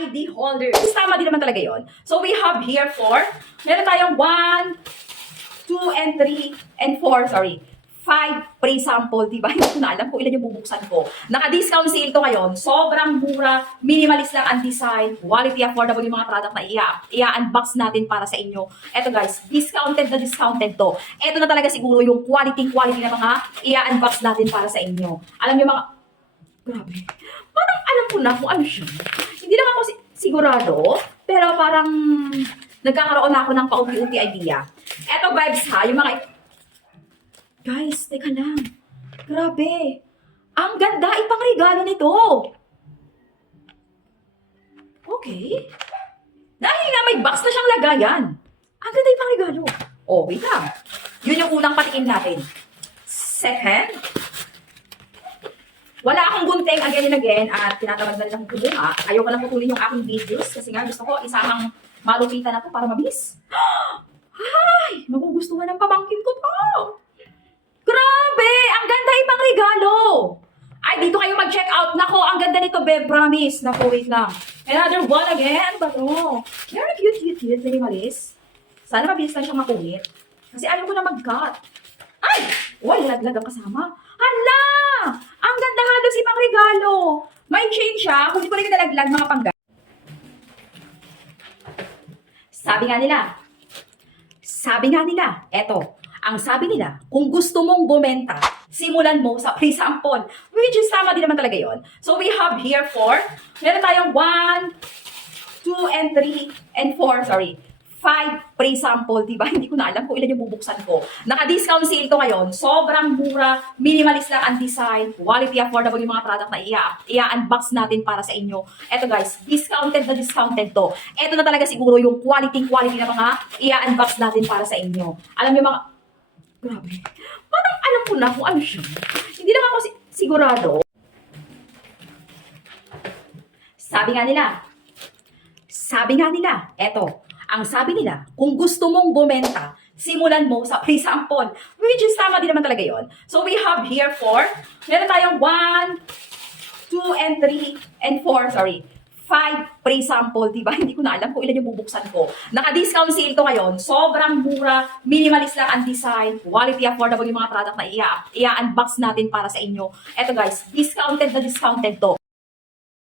ID holder. Tama din naman talaga yon. So we have here 4. Meron tayong 1, 2, and 3, and 4, sorry. 5 pre-sample, diba? Hindi ko na alam kung ilan yung bubuksan ko. Naka-discount sale to ngayon. Sobrang mura. Minimalist lang ang design. Quality, affordable yung mga product na i-unbox natin para sa inyo. Eto guys, discounted na discounted to. Eto na talaga siguro yung quality na mga i-unbox natin para sa inyo. Alam niyo mga... Grabe. Parang alam ko na kung ano siya. Hindi naman ako sigurado, pero parang nagkakaroon na ako ng paunti-unti idea. Eto vibes ha, yung mga... Guys, teka lang. Grabe. Ang ganda ipang regalo nito. Okay. Dahil nga may box na siyang lagayan. Ang ganda ipang regalo. Oh, wait lang. Yun yung unang patikim natin. Second, wala akong gunting again and again at tinatamad na rin akong kumuha. Ayoko lang putulin yung aking videos kasi nga gusto ko isahang malupitan na to para mabilis. Ay, magugustuhan ng pamangkin ko to. Grabe! Ang ganda ipang regalo! Ay, dito kayo mag-check out. Nako, ang ganda nito, Beb. Promise. Nako, wait lang. Another one again. Ano ba to? Very cute. Minimalist. Sana mabilis lang siyang makulit. Kasi ayaw ko na mag-cut. Ay! Uy, laglag ang kasama. Hala! Ang ganda halos ipang regalo. May chain siya. Kung di ko rin nalaglag, mga pangga. Sabi nga nila, eto, ang sabi nila, kung gusto mong bumenta, simulan mo sa pre-sample. Which is tama din naman talaga yon. So we have here 4. Meron tayong 1, 2, and 3, and 4, sorry. 5 pre-sample, diba? Hindi ko na alam kung ilan yung bubuksan ko. Naka-discount sale to ngayon. Sobrang mura. Minimalist lang ang design. Quality, affordable yung mga product na i-unbox natin para sa inyo. Eto guys, discounted na discounted to. Eto na talaga siguro yung quality na mga i-unbox natin para sa inyo. Alam niyo mga... Grabe. Parang alam ko na kung ano siya. Hindi lang ako sigurado. Sabi nga nila, eto, ang sabi nila, kung gusto mong bumenta, simulan mo sa pre-sample. Which is tama din naman talaga yon. So we have here 4. Meron tayong 1, 2, and 3, and 4, sorry. 5 pre-sample, diba? Hindi ko na alam kung ilan yung bubuksan ko. Naka-discount sale to ngayon. Sobrang mura. Minimalist lang ang design. Quality, affordable yung mga product na i-unbox natin para sa inyo. Eto guys, discounted na discounted to.